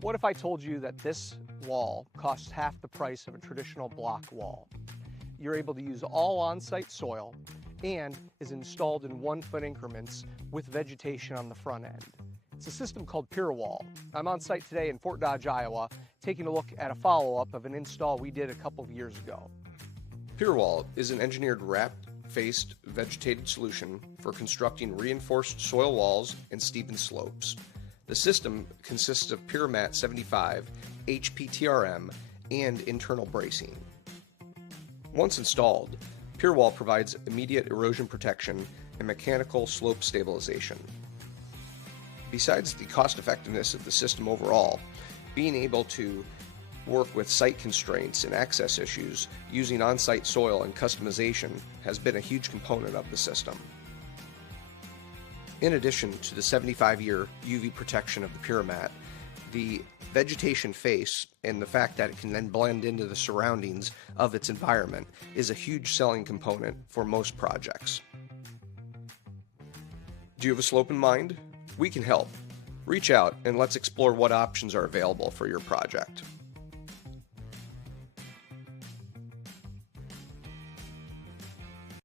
What if I told you that this wall costs half the price of a traditional block wall? You're able to use all on-site soil and is installed in 1-foot increments with vegetation on the front end. It's a system called PYRAWALL. I'm on site today in Fort Dodge, Iowa, taking a look at a follow-up of an install we did a couple of years ago. PYRAWALL is an engineered wrap-faced vegetated solution for constructing reinforced soil walls and steepened slopes. The system consists of PYRAMAT 75, HPTRM, and internal bracing. Once installed, PYRAWALL provides immediate erosion protection and mechanical slope stabilization. Besides the cost-effectiveness of the system overall, being able to work with site constraints and access issues using on-site soil and customization has been a huge component of the system. In addition to the 75-year UV protection of the PYRAMAT, the vegetation face and the fact that it can then blend into the surroundings of its environment is a huge selling component for most projects. Do you have a slope in mind? We can help. Reach out and let's explore what options are available for your project.